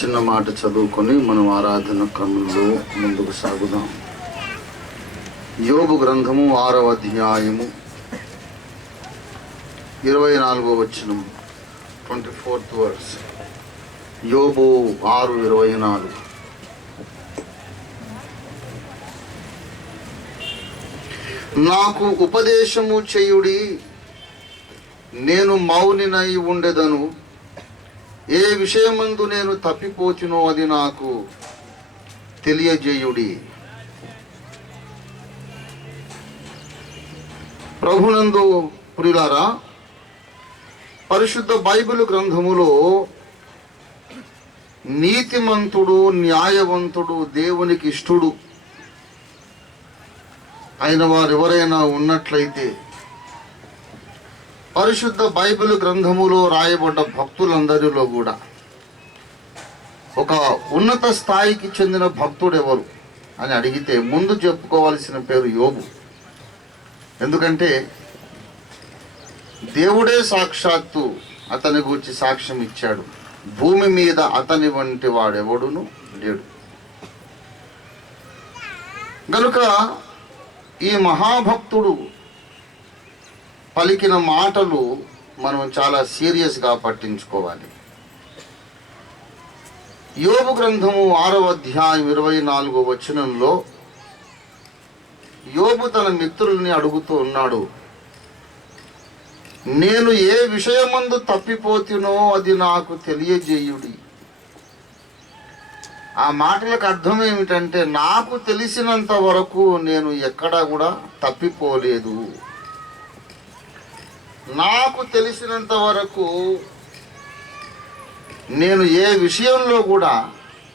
చిన్న మాట చదువుకొని మనం ఆరాధన క్రమంలో ముందుకు సాగుదాం. యోబు గ్రంథము 6వ అధ్యాయము 24వ వచనం, 24th verse. యోబు 6:24. నాకు ఉపదేశము చేయుడి, నేను మౌనినై ఉండెదను. ఏ విషయమందు నేను తప్పిపోచునో అది నాకు తెలియజేయుడి. ప్రభునందు ప్రియులారా, పరిశుద్ధ బైబిల్ గ్రంథములో నీతిమంతుడు, న్యాయవంతుడు, దేవునికి ఇష్టుడు అయిన వారు ఎవరైనా ఉన్నట్లయితే పరిశుద్ధ బైబిల్ గ్రంథములో రాయబడ్డ భక్తులందరిలో కూడా ఒక ఉన్నత స్థాయికి చెందిన భక్తుడు ఎవరు అని అడిగితే ముందు చెప్పుకోవాల్సిన పేరు యోబు. ఎందుకంటే దేవుడే సాక్షాత్తు అతని గురించి సాక్ష్యం ఇచ్చాడు. భూమి మీద అతని వంటి వాడెవడును లేడు. కనుక ఈ మహాభక్తుడు పలికిన మాటలు మనం చాలా సీరియస్గా పట్టించుకోవాలి. యోబు గ్రంథము 6వ అధ్యాయం 24వ వచనంలో యోబు తన మిత్రుల్ని అడుగుతూ ఉన్నాడు, నేను ఏ విషయమందు తప్పిపోతునో అది నాకు తెలియజేయుడి. ఆ మాటలకు అర్థం ఏమిటంటే, నాకు తెలిసినంత వరకు నేను ఎక్కడా కూడా తప్పిపోలేదు. నాకు తెలిసినంత వరకు నేను ఏ విషయంలో కూడా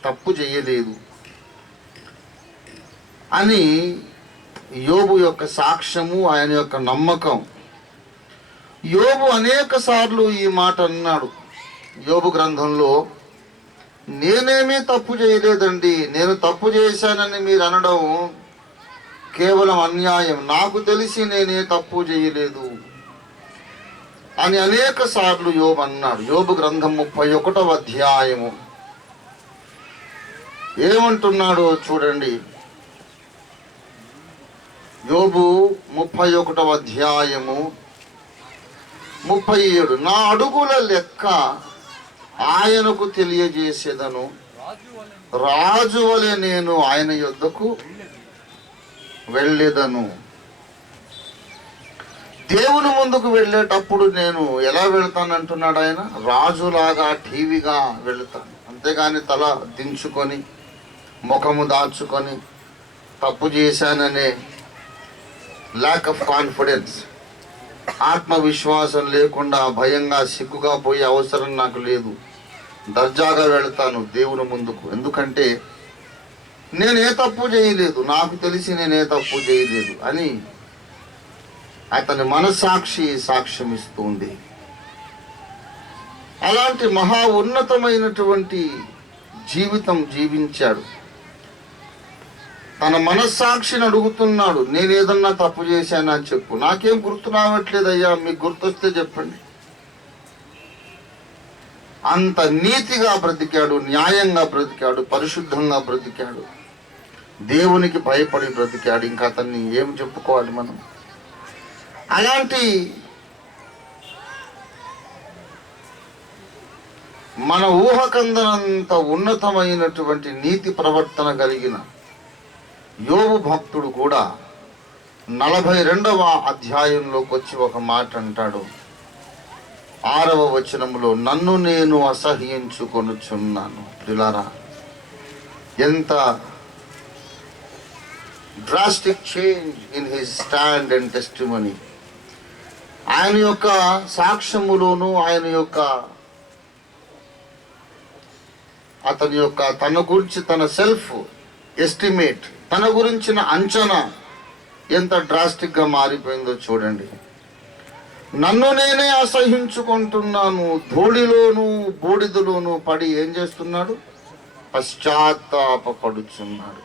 తప్పు చేయలేదు అని యోబు యొక్క సాక్ష్యము, ఆయన యొక్క నమ్మకం. యోబు అనేక సార్లు ఈ మాట అన్నాడు. యోబు గ్రంథంలో నేనేమీ తప్పు చేయలేదండి, నేను తప్పు చేశానని మీరు అనడం కేవలం అన్యాయం, నాకు తెలిసి నేనే తప్పు చేయలేదు అని అనేక సార్లు యోబు అన్నాడు. యోబు గ్రంథం 31వ అధ్యాయము ఏమంటున్నాడో చూడండి. యోబు 31వ అధ్యాయము 37. నా అడుగుల లెక్క ఆయనకు తెలియజేసేదను, రాజు వలె నేను ఆయన యొద్దకు వెళ్ళేదను. దేవుని ముందుకు వెళ్ళేటప్పుడు నేను ఎలా వెళ్తానంటున్నాడు ఆయన? రాజులాగా టీవీగా వెళుతాను, అంతేగాని తల దించుకొని ముఖము దాచుకొని తప్పు చేశాననే ల్యాక్ ఆఫ్ కాన్ఫిడెన్స్, ఆత్మవిశ్వాసం లేకుండా భయంగా సిగ్గుగా పోయే అవసరం నాకు లేదు. దర్జాగా వెళతాను దేవుని ముందుకు. ఎందుకంటే నేనే తప్పు చేయలేదు, నాకు తెలిసి నేనే తప్పు చేయలేదు అని అతని మనస్సాక్షి సాక్ష్యం ఇస్తుంది. అలాంటి మహా ఉన్నతమైనటువంటి జీవితం జీవించాడు. తన మనస్సాక్షిని అడుగుతున్నాడు, నేను ఏదన్నా తప్పు చేశానా చెప్పు. నాకేం గుర్తు రావట్లేదయ్యా, మీకు గుర్తొస్తే చెప్పండి. అంత నీతిగా బ్రతికాడు, న్యాయంగా బ్రతికాడు, పరిశుద్ధంగా బ్రతికాడు, దేవునికి భయపడి బ్రతికాడు. ఇంకా అతన్ని ఏం చెప్పుకోవాలి మనం? అలాంటి మన ఊహకందనంత ఉన్నతమైనటువంటి నీతి ప్రవర్తన కలిగిన యోబు భక్తుడు కూడా 42వ అధ్యాయంలోకి వచ్చి ఒక మాట అంటాడు. 6వ వచనంలో, నన్ను నేను అసహ్యించుకొనుచున్నాను. ప్రియులారా, ఎంత drastic change in his stand and testimony. ఆయన యొక్క సాక్ష్యములోను, ఆయన యొక్క అతని యొక్క తన గురించి తన సెల్ఫ్ ఎస్టిమేట్, తన గురించిన అంచనా ఎంత డ్రాస్టిక్గా మారిపోయిందో చూడండి. నన్ను నేనే అసహించుకుంటున్నాను, ధూళిలోను బూడిదలోను పడి ఏం చేస్తున్నాడు? పశ్చాత్తాపడుచున్నాడు.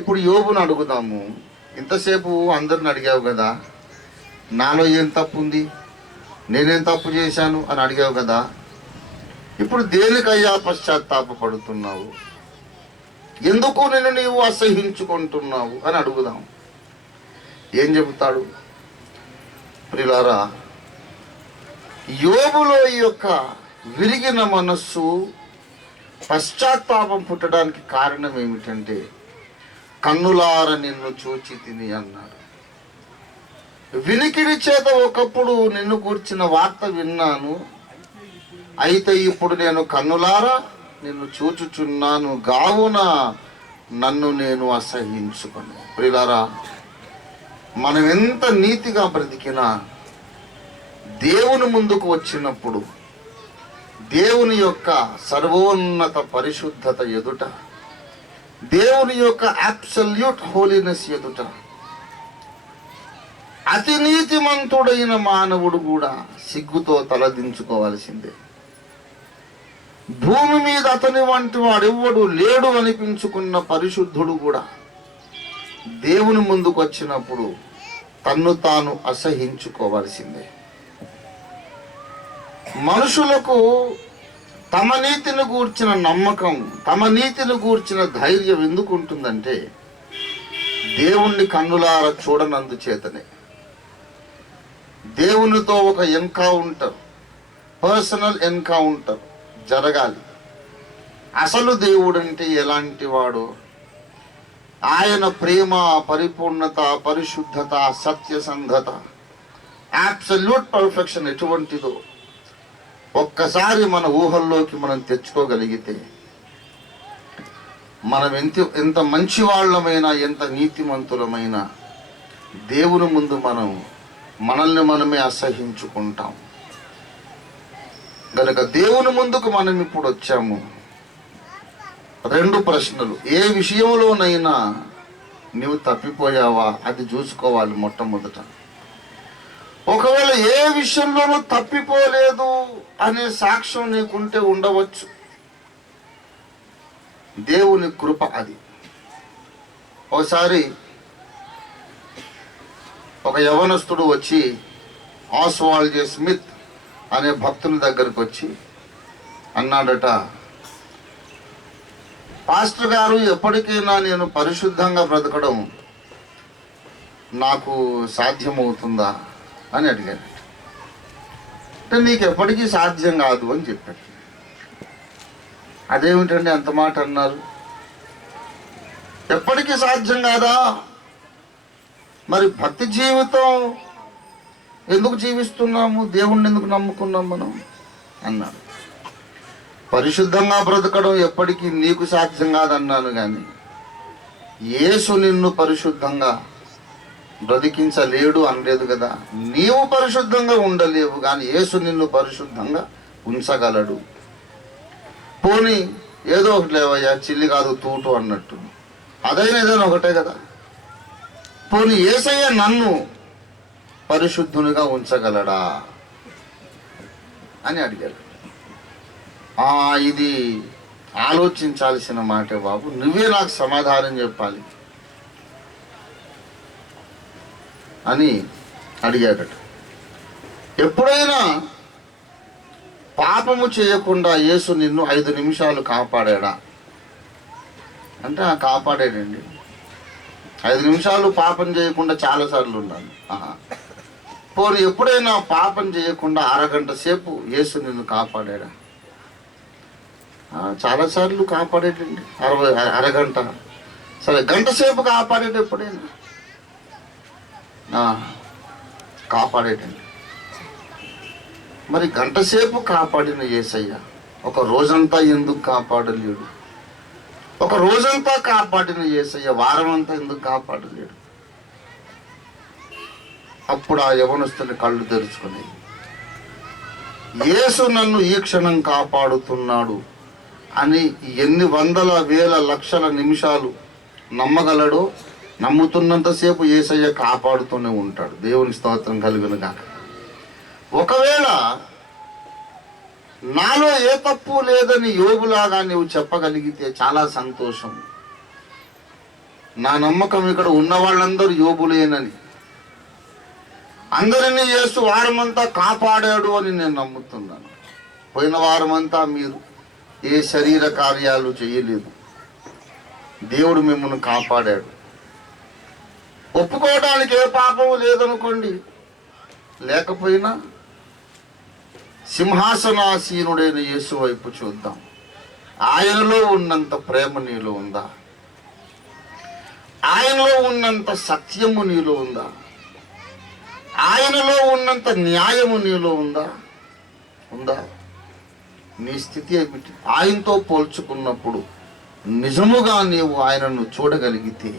ఇప్పుడు యోబును అడుగుదాము. ఇంతసేపు అందరిని అడిగావు కదా, నాలో ఏం తప్పు ఉంది, నేనేం తప్పు చేశాను అని అడిగావు కదా. ఇప్పుడు దేనికయ్యా పశ్చాత్తాపపడుతున్నావు? ఎందుకు నిన్ను నీవు అసహించుకుంటున్నావు అని అడుగుదాం. ఏం చెబుతాడు? ప్రియులారా, యోబులో ఈ యొక్క విరిగిన మనస్సు, పశ్చాత్తాపం పుట్టడానికి కారణం ఏమిటంటే, కన్నులార నిన్ను చూచి తిని అన్నాడు. వినికిడి చేత ఒకప్పుడు నిన్ను కూర్చిన వార్త విన్నాను, అయితే ఇప్పుడు నేను కన్నులారా నిన్ను చూచుచున్నాను, గావున నన్ను నేను అసహించుకుని. ప్రియులారా, మనం ఎంత నీతిగా బ్రతికినా దేవుని ముందుకు వచ్చినప్పుడు, దేవుని యొక్క సర్వోన్నత పరిశుద్ధత ఎదుట, దేవుని యొక్క అబ్సల్యూట్ హోలీనెస్ ఎదుట, అతి నీతిమంతుడైన మానవుడు కూడా సిగ్గుతో తలదించుకోవాల్సిందే. భూమి మీద అతని వంటి వాడెవ్వడు లేడు అనిపించుకున్న పరిశుద్ధుడు కూడా దేవుని ముందుకు వచ్చినప్పుడు తన్ను తాను అసహించుకోవాల్సిందే. మనుషులకు తమ నీతిని గూర్చిన నమ్మకం, తమ నీతిని గూర్చిన ధైర్యం ఎందుకు ఉంటుందంటే, దేవుణ్ణి కన్నులార చూడనందుచేతనే. దేవునితో ఒక ఎన్కౌంటర్, పర్సనల్ ఎన్కౌంటర్ జరగాలి. అసలు దేవుడంటే ఎలాంటి వాడు, ఆయన ప్రేమ, పరిపూర్ణత, పరిశుద్ధత, సత్యసంధత, అబ్సల్యూట్ పర్ఫెక్షన్ ఎటువంటిదో ఒక్కసారి మన ఊహల్లోకి మనం తెచ్చుకోగలిగితే, మనం ఎంత మంచి వాళ్ళమైనా, ఎంత నీతిమంతులమైనా దేవుని ముందు మనల్ని మనమే అసహించుకుంటాం. గనుక దేవుని ముందుకు మనం ఇప్పుడు వచ్చాము. 2 ప్రశ్నలు. ఏ విషయంలోనైనా నీవు తప్పిపోయావా అది చూసుకోవాలి మొట్టమొదట. ఒకవేళ ఏ విషయంలోనూ తప్పిపోలేదు అనే సాక్ష్యం నీకుంటే ఉండవచ్చు, దేవుని కృప అది. ఒకసారి ఒక యవనస్తుడు వచ్చి ఆస్వాల్డ్ స్మిత్ అనే భక్తుని దగ్గరకు వచ్చి అన్నాడట, పాస్టర్ గారు, ఎప్పటికైనా నేను పరిశుద్ధంగా బ్రతకడం నాకు సాధ్యమవుతుందా అని అడిగాడు. అంటే నీకు ఎప్పటికీ సాధ్యం కాదు అని చెప్పాడు. అదేమిటండి అంత మాట అన్నారు? ఎప్పటికీ సాధ్యం కాదా? మరి భక్తి జీవితం ఎందుకు జీవిస్తున్నాము, దేవుణ్ణి ఎందుకు నమ్ముకున్నాం మనం అన్నాడు. పరిశుద్ధంగా బ్రతకడం ఎప్పటికీ నీకు సాధ్యం కాదన్నాను, కానీ యేసు నిన్ను పరిశుద్ధంగా బ్రతికించలేడు అనలేదు కదా. నీవు పరిశుద్ధంగా ఉండలేవు, కానీ యేసు నిన్ను పరిశుద్ధంగా ఉంచగలడు. పోనీ ఏదో ఒకటి లేవయ్యా, చిల్లి కాదు తూటు అన్నట్టు, అదైనా ఏదైనా ఒకటే కదా. పోనీ యేసయ్య నన్ను పరిశుద్ధునిగా ఉంచగలడా అని అడిగాడు. ఇది ఆలోచించాల్సిన మాటే బాబు, నువ్వే నాకు సమాధానం చెప్పాలి అని అడిగాడట. ఎప్పుడైనా పాపము చేయకుండా యేసు నిన్ను 5 నిమిషాలు కాపాడా అంటే కాపాడాడండి. 5 నిమిషాలు పాపం చేయకుండా చాలాసార్లు ఉన్నాను. పోనీ ఎప్పుడైనా పాపం చేయకుండా అరగంట సేపు యేసు నిన్ను కాపాడా? చాలాసార్లు కాపాడేటండి. అరగంట, సరే గంట సేపు కాపాడేట ఎప్పుడైనా కాపాడేటండి. మరి గంట సేపు కాపాడిన యేసయ్య ఒక రోజంతా ఎందుకు కాపాడలేడు? ఒక రోజంతా కాపాడిన యేసయ్య వారం అంతా ఎందుకు కాపాడలేడు? అప్పుడు ఆ యవనస్తుని కళ్ళు తెరుచుకుని, యేసు నన్ను ఈ క్షణం కాపాడుతున్నాడు అని ఎన్ని వందల వేల లక్షల నిమిషాలు నమ్మగలడో, నమ్ముతున్నంతసేపు యేసయ్య కాపాడుతూనే ఉంటాడు. దేవుని స్తోత్రం కలుగును గాక. ఒకవేళ నాలో ఏ తప్పు లేదని యోబులాగా నీవు చెప్పగలిగితే చాలా సంతోషం. నా నమ్మకం ఇక్కడ ఉన్న వాళ్ళందరూ యోబులేనని, అందరినీ యేసు వారమంతా కాపాడాడు అని నేను నమ్ముతున్నాను. పోయిన వారమంతా మీరు ఏ శరీర కార్యాలు చేయలేదు. దేవుడు మిమ్మల్ని కాపాడాడు. ఒప్పుకోవడానికి ఏ పాపము లేదనుకోండి, లేకపోయినా సింహాసనాసీనుడైన యేసు వైపు చూద్దాం. ఆయనలో ఉన్నంత ప్రేమ నీలో ఉందా? ఆయనలో ఉన్నంత సత్యము నీలో ఉందా? ఆయనలో ఉన్నంత న్యాయము నీలో ఉందా? నీ స్థితి ఏమిటి? ఆయనతో పోల్చుకున్నప్పుడు నిజముగా నీవు ఆయనను చూడగలిగితే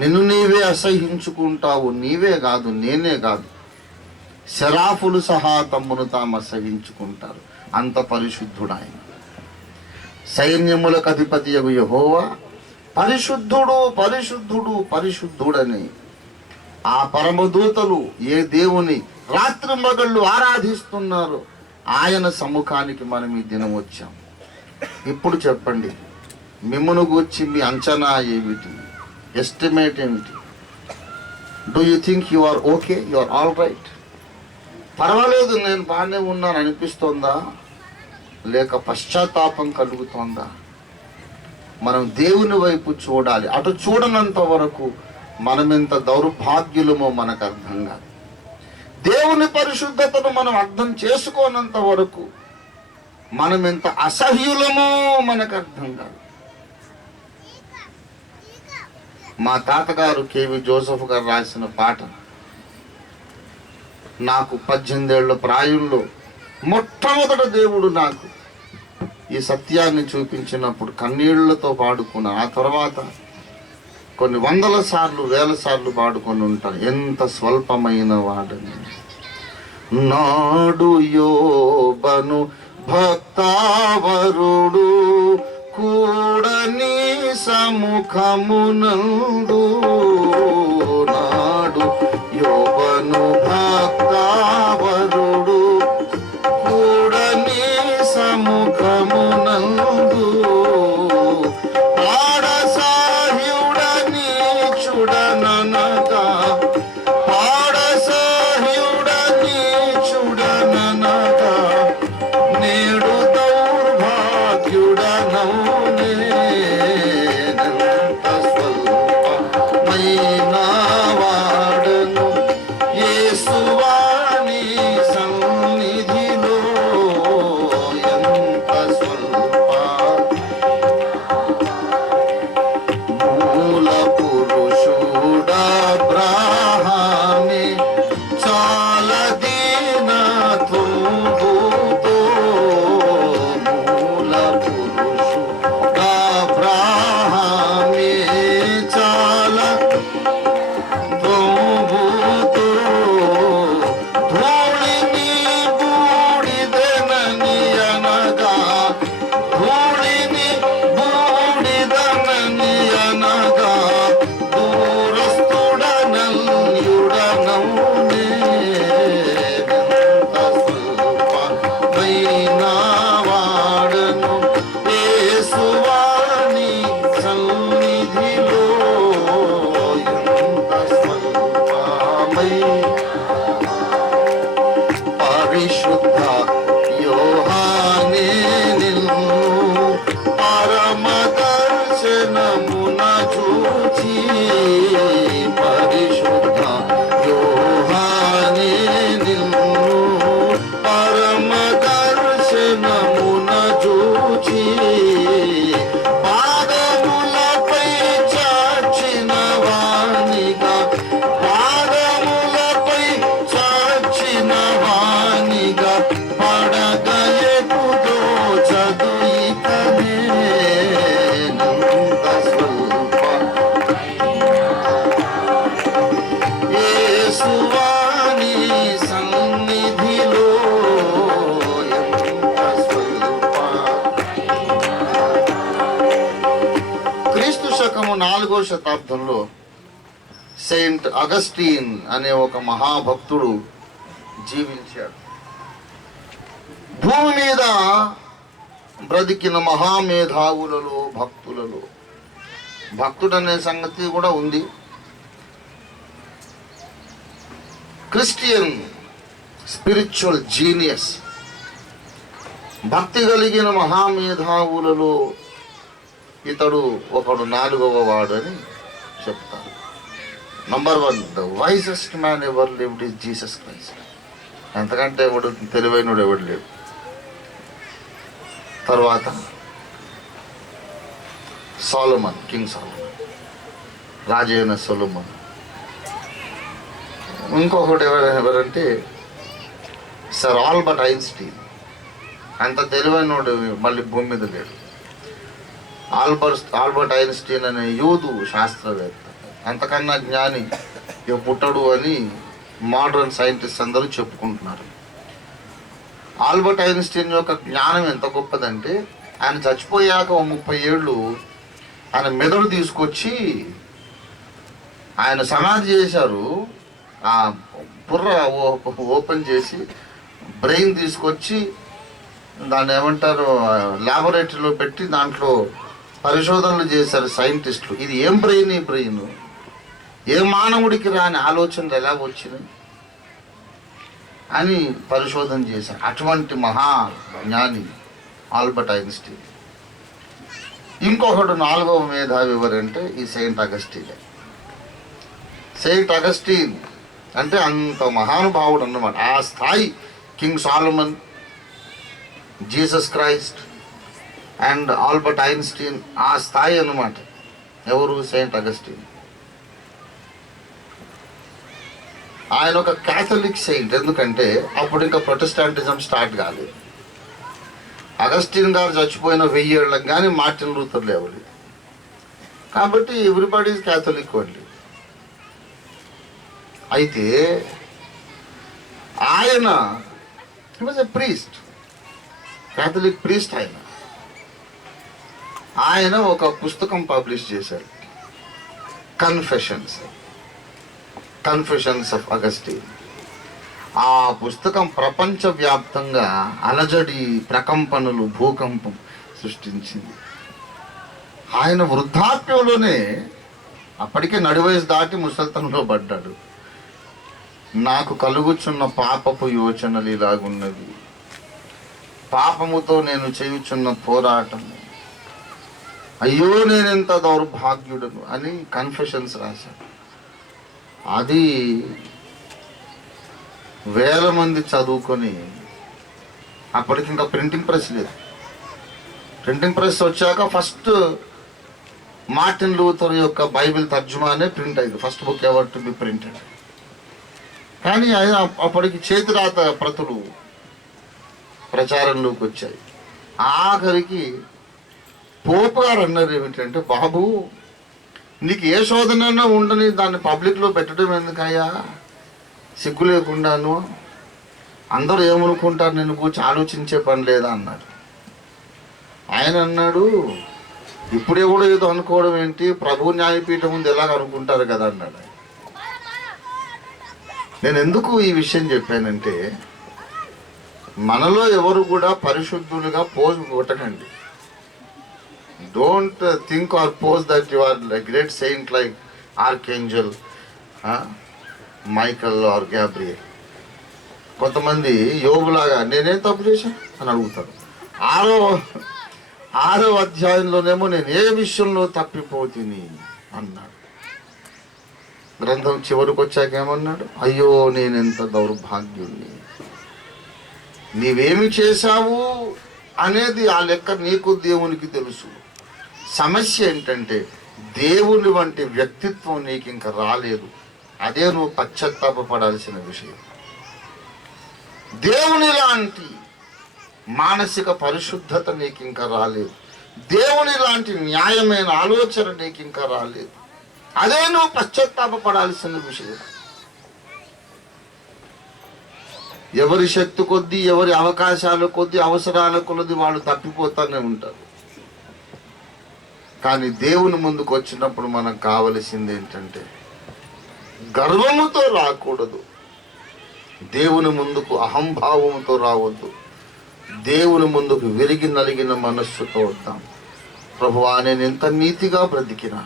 నిన్ను నీవే అసహించుకుంటావు. నీవే కాదు, నేనే కాదు, శరాఫులు సహా తమ్మును తాము అసహించుకుంటారు. అంత పరిశుద్ధుడు ఆయన. సైన్యములకు అధిపతి యెహోవా పరిశుద్ధుడు, పరిశుద్ధుడు, పరిశుద్ధుడని ఆ పరమదూతలు ఏ దేవుని రాత్రి మగళ్ళు ఆరాధిస్తున్నారు, ఆయన సముఖానికి మనం ఈ దినం వచ్చాం. ఇప్పుడు చెప్పండి, మిమ్మల్ని గూర్చి మీ అంచనా ఏమిటి? ఎస్టిమేట్ ఏమిటి? Do you think you are okay, you are all right? పర్వాలేదు, నేను బాగానే ఉన్నాను అనిపిస్తోందా? లేక పశ్చాత్తాపం కలుగుతోందా? మనం దేవుని వైపు చూడాలి. అటు చూడనంత వరకు మనం ఎంత దౌర్భాగ్యులమో మనకు అర్థం కాదు. దేవుని పరిశుద్ధతను మనం అర్థం చేసుకోనంత వరకు మనం ఎంత అసహ్యులమో మనకు అర్థం కాదు. మా తాతగారు కేవి జోసెఫ్ గారు రాసిన పాట నాకు 18 ఏళ్ల ప్రాయంలో మొట్టమొదట దేవుడు నాకు ఈ సత్యాన్ని చూపించినప్పుడు కన్నీళ్లతో పాడుకున్నా. ఆ తర్వాత కొన్ని 100 సార్లు 1000 సార్లు పాడుకొని ఉంటాను. ఎంత స్వల్పమైన వాడని. నాడు యోబను భక్తావరుడు కూడని సముఖమునందు, నాడు యోబను భక్తావరుడు కూడని సముఖమునందు, పాడసాహ్యుడని చూడననగా, పాడసాహ్యుడని చూడననగా, నేడు దౌర్భాగ్యుడనౌనే ఎంత స్వల్పమైన వాడను యేసువాని సన్నిధిలో, ఎంత స్వల్ప మూల పురుషుడా అబ్రాహామే చాలా దీనత్వముతో, మూల పురుషుడా అబ్రాహామే చాలా త్వముతో, ధూళిని బూడిదెనని అనగా, ధూళిని బూడిదనని అనగా, దూరస్థుడనల్యుడనౌనే ఎంత స్వల్పమైన వాడను యేసువాని సన్నిధిలో, ఎంత స్వల్పమై పరిశుద్ధ యోహానే నిన్ను పరమదర్శనమున చూచి, పరిశుద్ధ యోహానే నిన్ను పరమదర్శనమున చూచి, పాదములపై చాచిన వానిగా, పాదములపై చాచిన వానిగా, పడగయకుతో చదుయికనే ఎంత స్వల్ప యేసువాని సన్నిధిలో, ఎంత స్వల్ప. క్రీస్తు శకము 4వ శతాబ్దంలో సెయింట్ అగస్టీన్ అనే ఒక మహాభక్తుడు జీవించాడు. భూమి మీద బ్రతికిన మహామేధావులలో భక్తులలో భక్తుడనే సంగతి కూడా ఉంది. క్రిస్టియన్ స్పిరిచువల్ జీనియస్ భక్తి కలిగిన మహామేధావులలో ఇతడు ఒకడు 4వ వాడు అని చెప్తారు. Number 1, the wisest man ever lived is Jesus Christ. ఎంతకంటే ఎవడు తెలివైనడు ఎవడు లేడు. తర్వాత సొలొమన్, కింగ్ సొలొమన్, రాజైన సొలొమన్. ఇంకొకటి ఎవరంటే సర్ ఆల్బర్ట్ ఐన్స్టీన్. అంత తెలివైనడు మళ్ళీ భూమి మీద లేడు. ఆల్బర్ట్ ఐన్స్టీన్ అనే యూదు శాస్త్రవేత్త, అంతకన్నా జ్ఞాని పుట్టడు అని మోడర్న్ సైంటిస్ట్ అందరూ చెప్పుకుంటున్నారు. ఆల్బర్ట్ ఐన్స్టీన్ యొక్క జ్ఞానం ఎంత గొప్పదంటే, ఆయన చచ్చిపోయాక 30 ఏళ్ళు ఆయన మెదడు తీసుకొచ్చి ఆయన సమాధి చేశారు. ఆ బుర్ర ఓపెన్ చేసి బ్రెయిన్ తీసుకొచ్చి దాన్ని ఏమంటారు ల్యాబొరేటరీలో పెట్టి దాంట్లో పరిశోధనలు చేశారు సైంటిస్టులు. ఇది ఏం బ్రెయిన్, ఈ బ్రెయిన్ ఏ మానవుడికి రాని ఆలోచనలు ఎలా వచ్చినాయి అని పరిశోధన చేశారు. అటువంటి మహా జ్ఞాని ఆల్బర్ట్ ఐన్స్టీన్. ఇంకొకడు 4వ మేధావి ఎవరంటే ఈ సెయింట్ అగస్టిన్. సెయింట్ అగస్టిన్ అంటే అంత మహానుభావుడు అన్నమాట. ఆ స్థాయి king Solomon, Jesus Christ and Albert Einstein ఆ స్థాయి అన్నమాట. ఎవరు? Saint Augustine. ఆయన ఒక క్యాథలిక్ సెయింట్. ఎందుకంటే అప్పుడు ఇంకా ప్రొటెస్టాంటిజం స్టార్ట్ కాలేదు. అగస్టిన్ గారు చచ్చిపోయిన 1000 ఏళ్ళకి కానీ మార్టిన్ లూథర్ లేవలేదు. కాబట్టి ఎవ్రీబడి ఈజ్ క్యాథలిక్ ఓన్లీ. అయితే ఆయన హి was a priest, Catholic priest. ఆయన ఒక పుస్తకం పబ్లిష్ చేశారు, కన్ఫెషన్స్ ఆఫ్ అగస్టిన్. ఆ పుస్తకం ప్రపంచవ్యాప్తంగా అలజడి, ప్రకంపనలు, భూకంపం సృష్టించింది. ఆయన వృద్ధాప్యంలోనే, అప్పటికే నడివయసు దాటి ముసల్తనంలో పడ్డాడు. నాకు కలుగుచున్న పాపపు యోచనలు ఇలాగున్నవి, పాపముతో నేను చేయుచున్న పోరాటము, అయ్యో నేనెంత దౌర్భాగ్యుడను అని కన్ఫెషన్స్ రాశాడు. అది 1000 మంది చదువుకొని, అప్పటికి ఇంకా ప్రింటింగ్ ప్రెస్ లేదు. ప్రింటింగ్ ప్రెస్ వచ్చాక ఫస్ట్ మార్టిన్ లూథర్ యొక్క బైబిల్ తర్జుమానే ప్రింట్ అయింది. First book ever to be printed. కానీ అప్పటికి చేతిరాత ప్రతులు ప్రచారంలోకి వచ్చాయి. ఆఖరికి పోపు గారు అన్నారు ఏమిటంటే, బాబు నీకు ఏ శోధనైనా ఉండని దాన్ని పబ్లిక్లో పెట్టడం ఎందుకయ్యా, సిగ్గు లేకుండాను, అందరూ ఏమనుకుంటారు నేను కూర్చొని ఆలోచించే పని లేదా అన్నాడు. ఆయన అన్నాడు, ఇప్పుడే కూడా ఏదో అనుకోవడం ఏంటి, ప్రభు న్యాయపీఠం ముందు ఎలాగ అనుకుంటారు కదా అన్నాడు. నేను ఎందుకు ఈ విషయం చెప్పానంటే, మనలో ఎవరు కూడా పరిశుద్ధులుగా పోజు కొట్టకండి. Don't think or pose that you are great saint like archangel, Michael or Gabriel. కొంతమంది యోబులాగా నేనేం తప్పు చేశా అని అడుగుతారు. 6వ అధ్యాయంలోనేమో నేను ఏ విషయంలో తప్పిపోతిని అన్నాడు. గ్రంథం చివరికి వచ్చాక ఏమన్నాడు, అయ్యో నేనెంత దౌర్భాగ్యుణ్ణి. నీవేమి చేశావు అనేది ఆ లెక్క నీకు దేవునికి తెలుసు. సమస్య ఏంటంటే దేవుని వంటి వ్యక్తిత్వం నీకు ఇంకా రాలేదు. అదే నువ్వు పశ్చాత్తాపడాల్సిన విషయం. దేవుని లాంటి మానసిక పరిశుద్ధత నీకు ఇంకా రాలేదు. దేవుని లాంటి న్యాయమైన ఆలోచన నీకు ఇంకా రాలేదు. అదే నువ్వు పశ్చాత్తాపడాల్సిన విషయం. ఎవరి శక్తి కొద్దీ, ఎవరి అవకాశాల కొద్దీ, అవసరాల కొద్దీ వాళ్ళు తప్పిపోతూనే ఉంటారు. కానీ దేవుని ముందుకు వచ్చినప్పుడు మనకు కావలసింది ఏంటంటే, గర్వముతో రాకూడదు. దేవుని ముందుకు అహంభావంతో రావద్దు. దేవుని ముందుకు విరిగి నలిగిన మనస్సుతో వద్దాం. ప్రభువా, నేను ఎంత నీతిగా బ్రతికినా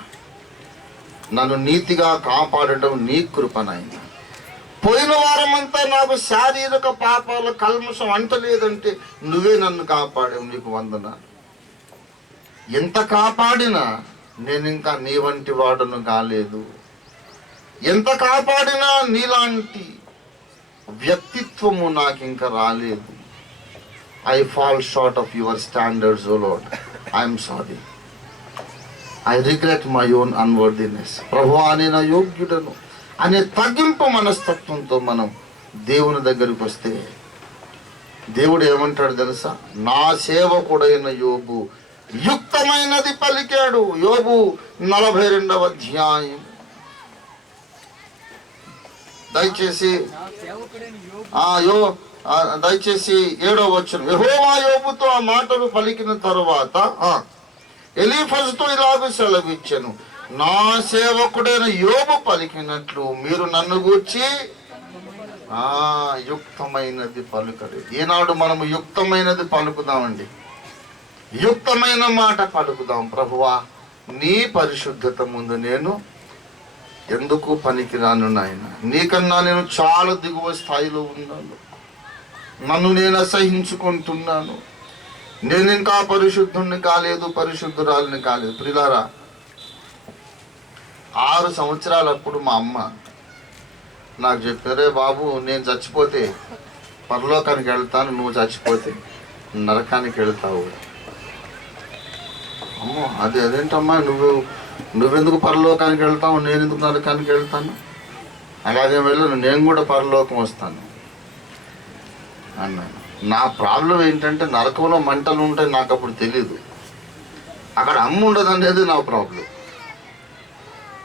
నన్ను నీతిగా కాపాడడం నీ కృపనైనా. పోయిన వారమంతా నాకు శారీరక పాపాల కల్మషం అంటలేదంటే నువ్వే నన్ను కాపాడావు, నీకు వందనాలు. ఎంత కాపాడినా నేను ఇంకా నీ వంటి వాడును కాలేదు. ఎంత కాపాడినా నీలాంటి వ్యక్తిత్వము నాకు ఇంకా రాలేదు. I fall short of your standards O lord, I'm sorry. I regret my own unworthiness. ప్రభువా నేను అయోగ్యుడను అనే తగ్గింపు మనస్తత్వంతో మనం దేవుని దగ్గరికి వస్తే దేవుడు ఏమంటాడు తెలుసా? నా సేవకుడైన యోబు యుక్తమైనది పలికాడు. యోబు 42వ అధ్యాయం దయచేసి 7వ వచనం. యెహోవా యోబుతో ఆ మాటలు పలికిన తరువాత ఎలీఫజుతో ఇలాగ సెలవిచ్చెను, నా సేవకుడైన యోబు పలికినట్లు మీరు నన్ను గూర్చి యుక్తమైనది పలుకరు. ఈనాడు మనము యుక్తమైనది పలుకుదామండి. యుక్తమైన మాట పలుకుదాం. ప్రభువా నీ పరిశుద్ధత ముందు నేను ఎందుకు పనికిరాను నాయన, నీకన్నా నేను చాలా దిగువ స్థాయిలో ఉన్నాను, నన్ను నేను అసహించుకుంటున్నాను, నేను ఇంకా పరిశుద్ధుణ్ణి కాలేదు, పరిశుద్ధురాలిని కాలేదు. ప్రియులారా, 6 సంవత్సరాలప్పుడు మా అమ్మ నాకు చెప్పారే, బాబు నేను చచ్చిపోతే పరలోకానికి వెళ్తాను, నువ్వు చచ్చిపోతే నరకానికి వెళ్తావు. అమ్మో అదేంటమ్మా, నువ్వెందుకు పరలోకానికి వెళ్తావు, నేను ఎందుకు నరకానికి వెళ్తాను? అలాగే వెళ్ళను, నేను కూడా పరలోకం వస్తాను అన్నాను. నా ప్రాబ్లం ఏంటంటే నరకంలో మంటలు ఉంటాయి, నాకు అప్పుడు తెలీదు. అక్కడ అమ్మ ఉండదు అనేది నా problem.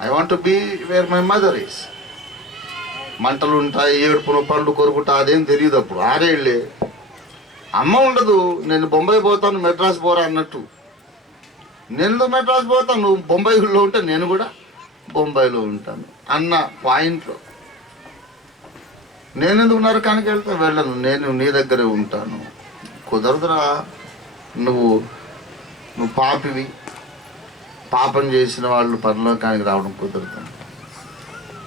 I want to be where my mother is. మంటలు ఉంటాయి, ఏడుపును పళ్ళు కొరుకుతా, అదేం తెలియదు అప్పుడు. 6 ఏళ్ళే. అమ్మ ఉండదు, నేను బొంబాయి పోతాను, మెడ్రాస్ పోరా అన్నట్టు. నేను మెడ్రాస్ పోతాను, నువ్వు బొంబాయిలో ఉంటే నేను కూడా బొంబాయిలో ఉంటాను అన్న పాయింట్లో నేను ఎందుకు నరకానికి వెళ్తే వెళ్ళను, నేను నీ దగ్గరే ఉంటాను. కుదరదురా, నువ్వు పాపివి, పాపం చేసిన వాళ్ళు పరలోకానికి రావడం కుదరదు.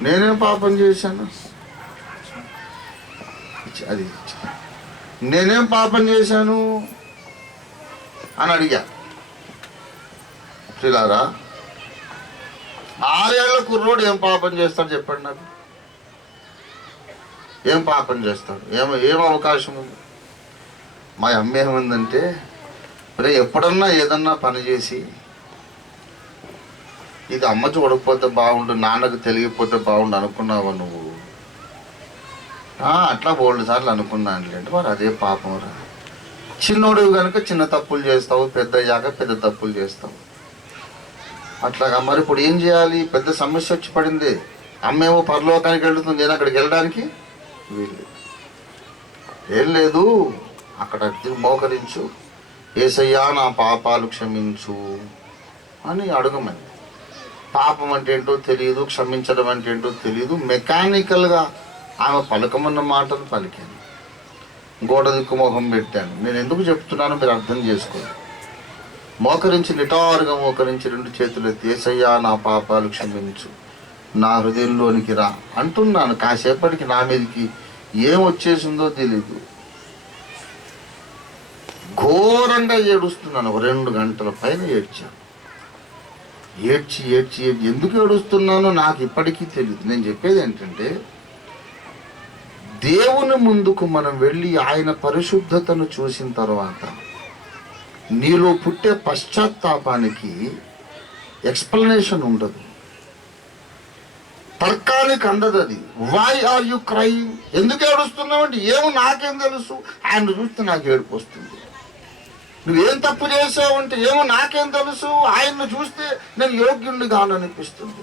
నేనేం పాపం చేశాను? అది నేనేం పాపం చేశాను అని అడిగా. ప్రియులారా, 6 ఏళ్ల కుర్రోడు ఏం పాపం చేస్తాడు చెప్పండి నాకు? ఏం పాపం చేస్తాడు? ఏం అవకాశం ఉంది? మా అమ్మ ఏముందంటే, మరి ఎప్పుడన్నా ఏదన్నా పని చేసి ఇది అమ్మ చూడకపోతే బాగుండు, నాన్నకు తెలియకపోతే బాగుండు అనుకున్నావా నువ్వు? అట్లా 2 సార్లు అనుకున్నాను అంటే మరి అదే పాపం రా. చిన్నోడు కనుక చిన్న తప్పులు చేస్తావు, పెద్ద అయ్యాక పెద్ద తప్పులు చేస్తావు. అట్లాగా మరి ఇప్పుడు ఏం చేయాలి? పెద్ద సమస్య వచ్చి పడింది. అమ్మేమో పరలోకానికి వెళ్తుంది, నేను అక్కడికి వెళ్ళడానికి వీళ్ళు ఏం లేదు. అక్కడ మోకరించు, యేసయ్యా నా పాపాలు క్షమించు అని అడగమని. పాపం అంటే ఏంటో తెలియదు, క్షమించడం అంటే ఏంటో తెలియదు. మెకానికల్గా ఆమె పలకమన్న మాటలు పలికాను. గోడ దిక్కు మొహం పెట్టాను. నేను ఎందుకు చెప్తున్నానో మీరు అర్థం చేసుకోండి. మోకరించి, నిటారుగా మోకరించి 2 చేతులు ఎత్తి, యేసయ్యా నా పాపాలు క్షమించు, నా హృదయంలోనికి రా అంటున్నాను. కాసేపటికి నా మీదకి ఏం వచ్చేసిందో తెలీదు. ఘోరంగా ఏడుస్తున్నాను. 2 గంటల పైన ఏడ్చాను. ఏడ్చి ఎందుకు ఏడుస్తున్నానో నాకు ఇప్పటికీ తెలియదు. నేను చెప్పేది ఏంటంటే, దేవుని ముందుకు మనం వెళ్ళి ఆయన పరిశుద్ధతను చూసిన తర్వాత నీలో పుట్టే పశ్చాత్తాపానికి ఎక్స్ప్లెనేషన్ ఉండదు, తర్కానికి అందదు. అది వై ఆర్ యు క్రైయింగ్, ఎందుకు ఏడుస్తున్నావంటే ఏమో నాకేం తెలుసు, ఆయన చూస్తే నాకు ఏడుపు వస్తుంది. నువ్వేం తప్పు చేసావంటే ఏమో నాకేం తెలుసు, ఆయన్ను చూస్తే నేను యోగ్యుణ్ణి కాననిపిస్తుంది.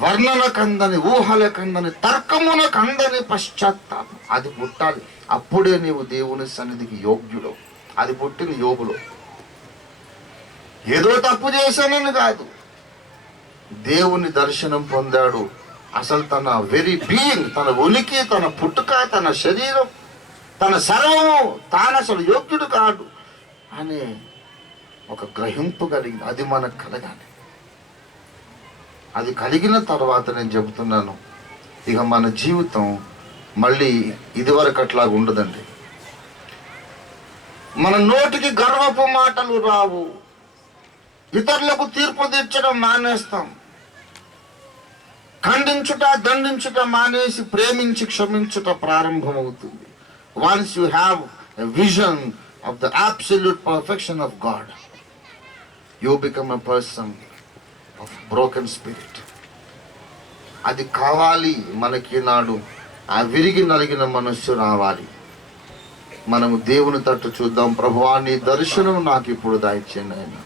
వర్ణన కందని, ఊహల కందని, తర్కమున కందని పశ్చాత్తాపం అది పుట్టాలి. అప్పుడే నీవు దేవుని సన్నిధికి యోగ్యుడు. అది పుట్టిన యోబులో. ఏదో తప్పు చేశానని కాదు, దేవుని దర్శనం పొందాడు. అసలు తన వెరీ బీయింగ్, తన ఉనికి, తన పుట్టుక, తన శరీరం, తన సర్వము తాను అసలు యోగ్యుడు కాదు అనే ఒక గ్రహింపు కలిగింది. అది మనకు కలగాలి. అది కలిగిన తర్వాత నేను చెబుతున్నాను, ఇక మన జీవితం మళ్ళీ ఇదివరకు అట్లాగా ఉండదండి. మన నోటికి గర్వపు మాటలు రావు. ఇతరులకు తీర్పు తీర్చడం మానేస్తాం. ఖండించుట, దండించుట మానేసి ప్రేమించి క్షమించుట ప్రారంభమవుతుంది. Once you have a vision of the absolute perfection of God, you become a person of broken spirit. అది కావాలి మనకి. నాడు ఆ విరిగి నలిగిన మనస్సు రావాలి. మనము దేవుని తట్టు చూద్దాం. ప్రభువా, నీ దర్శనం నాకు ఇప్పుడు దయచేయండి ఆయన.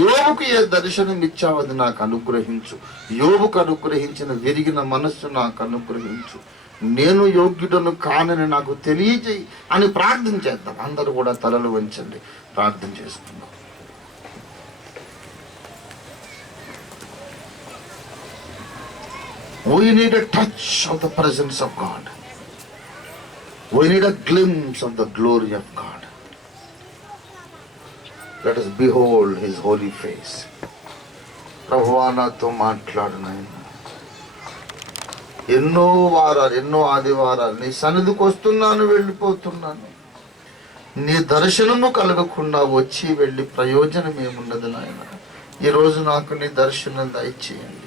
యోబుకు ఏ దర్శనం ఇచ్చావు అది నాకు అనుగ్రహించు. యోబుకు అనుగ్రహించిన విరిగిన మనస్సు నాకు అనుగ్రహించు. నేను యోగ్యుడను కానని నాకు తెలియజేయి అని ప్రార్థన చేద్దాం. అందరూ కూడా తలలు వంచండి, ప్రార్థన చేసుకుందాం. We need a touch of the presence of God. We need a glimpse of the glory of God. Let us behold His holy face. ప్రభువా, నాతో మాట్లాడు నాయనా. ఎన్నో వారాలు, ఎన్నో ఆదివారాలు నీ సన్నిధికి వస్తున్నాను, వెళ్ళిపోతున్నాను. నీ దర్శనము కలగకుండా వచ్చి వెళ్ళి ప్రయోజనం ఏమున్నది నాయన. ఈరోజు నాకు నీ దర్శనం దయచేయండి.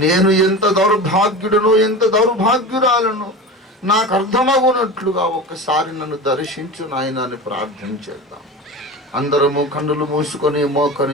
నేను ఎంత దౌర్భాగ్యుడనో, ఎంత దౌర్భాగ్యురాలను నాకు అర్థమవునట్లుగా ఒకసారి నన్ను దర్శించు నాయన అని ప్రార్థన చేద్దాం. అందరము కన్నులు మూసుకొని మోకని